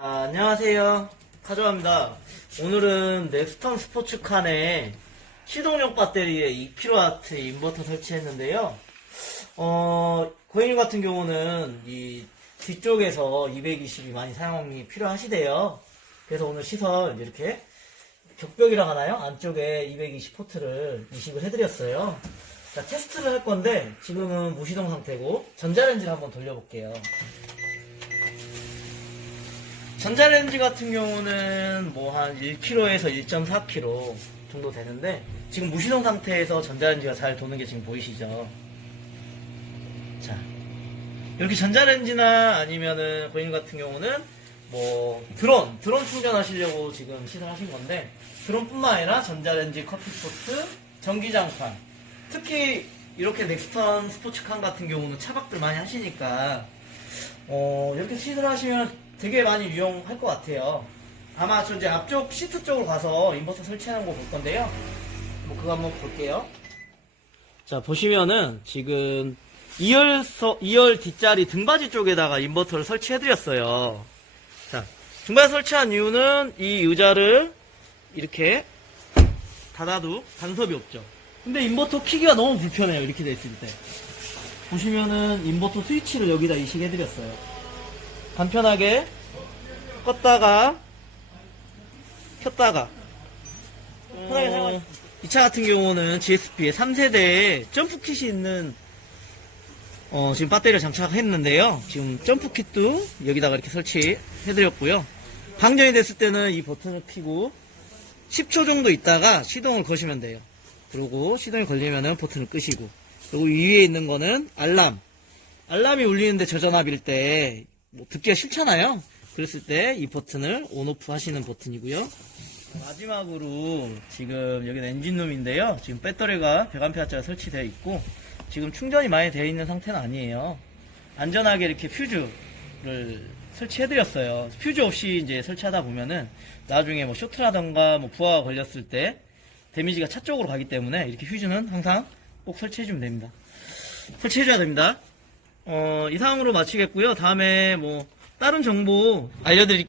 아, 안녕하세요. 카조합니다. 오늘은 넥스턴 스포츠 칸에 시동용 배터리에 2kW 인버터 설치했는데요. 어, 고객님 같은 경우는 이 뒤쪽에서 220이 많이 사용이 필요하시대요. 그래서 오늘 시설 이렇게 격벽이라 하나요? 안쪽에 220 포트를 이식을 해드렸어요. 자, 테스트를 할 건데 지금은 무시동 상태고 전자레인지를 한번 돌려볼게요. 전자레인지 같은 경우는 뭐 한 1kg에서 1.4kg 정도 되는데 지금 무시동 상태에서 전자레인지가 잘 도는 게 지금 보이시죠? 자, 이렇게 전자레인지나 아니면은 고객님 같은 경우는 뭐 드론, 드론 충전하시려고 지금 시도하신 건데 드론뿐만 아니라 전자레인지, 커피포트, 전기장판 특히 이렇게 넥스턴 스포츠칸 같은 경우는 차박들 많이 하시니까 어, 이렇게 시도를 하시면 되게 많이 유용할 것 같아요. 아마 저 이제 앞쪽 시트 쪽으로 가서 인버터 설치하는 거 볼 건데요. 뭐 그거 한번 볼게요. 자, 보시면은 지금 2열, 2열 뒷자리 등받이 쪽에다가 인버터를 설치해드렸어요. 자, 등받이 설치한 이유는 이 의자를 이렇게 닫아도 간섭이 없죠. 근데 인버터 키기가 너무 불편해요. 이렇게 됐을 때. 보시면은 인버터 스위치를 여기다 이식해드렸어요. 간편하게 껐다가 켰다가 편하게 사용할 이 차 같은 경우는 GSP의 3세대에 점프킷이 있는 어, 지금 배터리를 장착했는데요. 지금 점프킷도 여기다가 이렇게 설치해드렸고요. 방전이 됐을 때는 이 버튼을 켜고 10초 정도 있다가 시동을 거시면 돼요. 그리고 시동이 걸리면은 버튼을 끄시고 그리고 위에 있는 거는 알람. 알람이 울리는데 저전압일 때 뭐 듣기가 싫잖아요. 그랬을 때 이 버튼을 온오프 하시는 버튼이고요. 마지막으로 지금 여기는 엔진룸인데요. 지금 배터리가 100A짜리 설치되어 있고 지금 충전이 많이 되어 있는 상태는 아니에요. 안전하게 이렇게 퓨즈를 설치해드렸어요. 퓨즈 없이 이제 설치하다 보면은 나중에 뭐 쇼트라던가 뭐 부하가 걸렸을 때 데미지가 차 쪽으로 가기 때문에 이렇게 퓨즈는 항상 꼭 설치해주면 됩니다. 설치해줘야 됩니다. 어, 이상으로 마치겠고요. 다음에 뭐 다른 정보 알려드릴게요.